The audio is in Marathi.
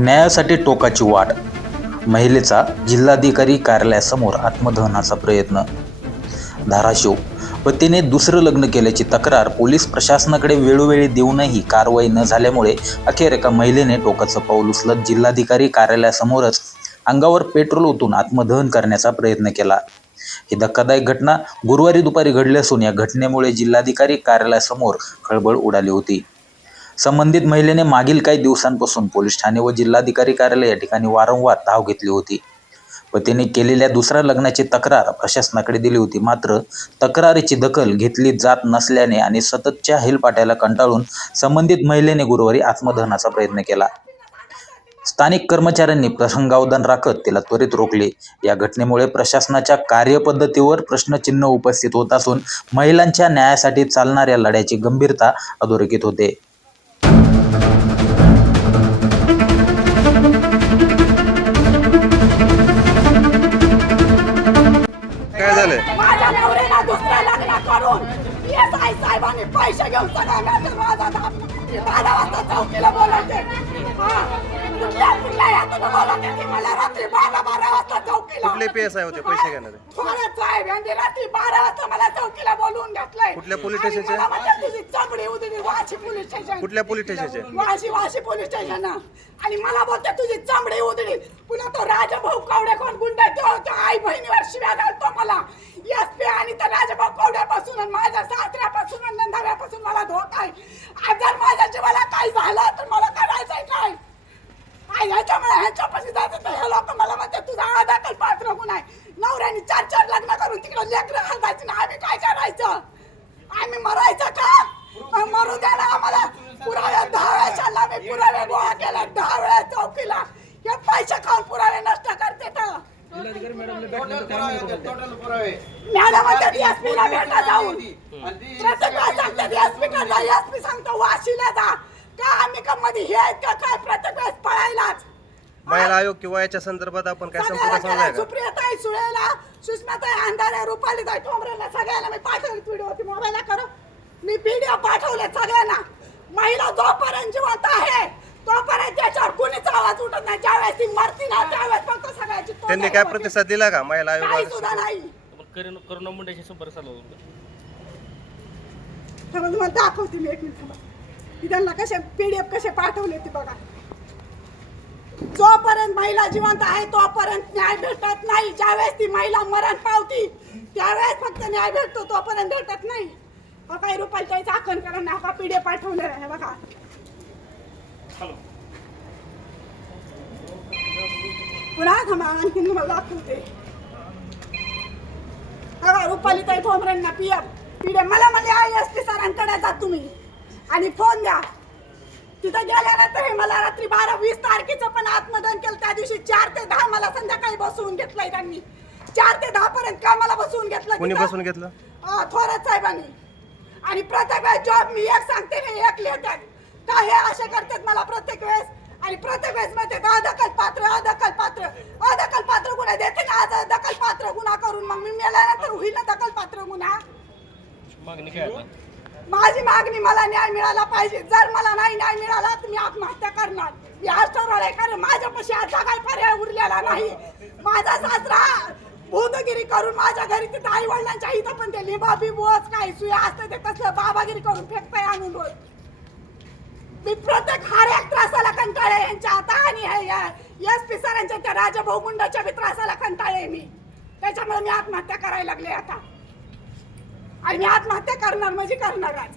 न्यायासाठी टोकाची वाट. महिलेचा जिल्हाधिकारी कार्यालयासमोर आत्मदहनाचा प्रयत्न. धाराशिव. पतीने दुसरं लग्न केल्याची तक्रार पोलीस प्रशासनाकडे वेळोवेळी देऊनही कारवाई न झाल्यामुळे अखेर एका महिलेने टोकाचं पाऊल उचलत जिल्हाधिकारी कार्यालयासमोरच अंगावर पेट्रोल ओतून आत्मदहन करण्याचा प्रयत्न केला. ही धक्कादायक घटना गुरुवारी दुपारी घडली असून या घटनेमुळे जिल्हाधिकारी कार्यालयासमोर खळबळ उडाली होती. संबंधित महिलेने मागील काही दिवसांपासून पोलीस ठाणे व जिल्हाधिकारी कार्यालय या ठिकाणी वारंवार धाव घेतली होती पतीने केलेल्या दुसऱ्या लग्नाची तक्रार प्रशासनाकडे दिली होती. मात्र तक्रारीची दखल घेतली जात नसल्याने आणि सततच्या हेलपाट्याला कंटाळून संबंधित महिलेने गुरुवारी आत्मदहनाचा प्रयत्न केला. स्थानिक कर्मचाऱ्यांनी प्रसंगावधान राखत तिला त्वरित रोखले. या घटनेमुळे प्रशासनाच्या कार्यपद्धतीवर प्रश्नचिन्ह उपस्थित होत असून महिलांच्या न्यायासाठी चालणाऱ्या लढ्याची गंभीरता अधोरेखित होते. आय साहेबांनी पैसे घेऊन सगळा माझा दाब बारा वाजता चौकीला हा. कुठल्या कुठल्या यातून मला रात्री बारा बारा वाजता चौकीला. कुठले पी एस आय होते पैसे घेणारे? थोडं साहेब यांनी रात्री बारा वाजता मला चौकीला बोलवून घेतलंय. कुठल्या पोलीस आणि स्टेशनचे? मला म्हणतात, तुझी चमडी उधळी वाशी पोलीस स्टेशन कुठल्या पोलीस स्टेशनचे वाशी वाशी पोलीस स्टेशन आणि मला बोलते तुझी चमडी उधळी पुन्हा तो राजाभाऊ कावडे कोण गुंड आहे, तो तो आई बहिणीवर शिव्या घालतो मला. एस पी आणि त्या राजाभाऊ कावड्यापासून आणि माझ्या सासऱ्यापासून आणि नंदाव्यापासून मला धोका आहे. आज जर माझ्या जीवाला काय झालं तर मला करायचंय काय? काय ह्याच्यामुळे ह्याच्यापाशी जाते तर हे लोक मला म्हणते तुझा आधाकल पात्र गुण आहे. नवऱ्याने चार चार लग्न करून तिकडे लेकरं घालायची ना आम्ही काय करायचं? आम्ही मरायचं का? मग मरू द्या ना आम्हाला. पुराव्या दहा वेळा चालला मी पुरावे गोळा केला दहा वेळा चौकीला हे पैसे खाऊन पुरावे नष्ट करते तर मॅडम ला भेटा जाऊन. प्रत्येक कडला सांगतो वाशीला जा. का आम्ही का मध्ये हे आहेत का काय? प्रत्येक वेळेस पळायलाच. महिला आयोग किंवा याच्या संदर्भात आपण काय संपूर्ण. का? सुप्रियाताई सुळेला सुषमाताई अंधारे रुपालीताई ठोंबरेला सगळ्यांना मी पाठवली व्हिडिओ होती मोबाईलला करू. मी व्हिडिओ पाठवले सगळ्यांना. महिला जोपर्यंत जिवंत आहे तोपर्यंत त्याच्यावर कुणीच आवाज उठत नाही. ज्यावेळेस ती मरती ना त्यावेळेस फक्त सगळ्याची तोंड त्यांनी काय. प्रतिसाद दिला का महिला काही आयोग सुद्धा नाही. करोना करोना मुंड्याशी संपर्क साधला होता. थांबा तुम्हाला दाखवते मी एक मिनिट थांबा. की त्यांना कसे पीडीएफ कसे पाठवले ते बघा. जोपर्यंत महिला जिवंत आहे तोपर्यंत न्याय भेटत नाही. ज्यावेळेस ती महिला मरण पावती त्यावेळेस फक्त न्याय भेटतो तोपर्यंत भेटत नाही. हा काही रुपयाच्या चाकण करा ना हा पीडीएफ पाठवले आहे बघा. पुन्हा थांबा आणखीन तुम्हाला दाखवते. बघा रुपाली ताई ठोंबरेंना पीएफ पीडीएफ मला म्हणले आय एस पी सरांकडे जा तुम्ही. आणि फोन द्या. तिथं गेल्यानंतर हे मला रात्री बारा वीस तारखेचं पण आत्मदहन केलं. त्या दिवशी चार ते दहा मला संध्याकाळी बसवून घेतलंय त्यांनी. चार ते दहा पर्यंत का मला बसवून घेतलं कोणी? बसून घेतलं? थोरात साहेबांनी. आणि प्रत्येक वेळेस जॉब मी एक सांगते नाही एक लिहितात का हे असे करतात मला प्रत्येक वेळेस? आणि प्रत्येक वेळेस म्हणते अदखल पात्र अदखल पात्र अदखल पात्र गुन्हा देते ना आज दखल पात्र गुन्हा करून मग मी मेल्यानंतर होईल ना दखल पात्र गुन्हा? मागणी काय आता माझी मागणी मला न्याय मिळाला पाहिजे. जर मला नाही न्याय मिळाला तर मी आत्महत्या करणार. मी आज ठरवलंय कारण माझ्यापाशी आता काही पर्याय उरलेला नाही. माझा सासरा भूतगिरी करून माझ्या घरी तिथं आई वडिलांच्या इथं पण ते लिंबा बिबोच काही सुया असतं ते तसलं बाबागिरी करून फेकताय आणून रोज. मी प्रत्येक हर एक त्रासाला कंटाळे यांच्या आता आणि हे यस पी सरांच्या त्या राजभाऊ मुंडाच्या बी त्रासाला कंटाळे मी. त्याच्यामुळे मी आत्महत्या करायला लागले आता. आणि मी आत्महत्या करणार म्हणजे करणार आज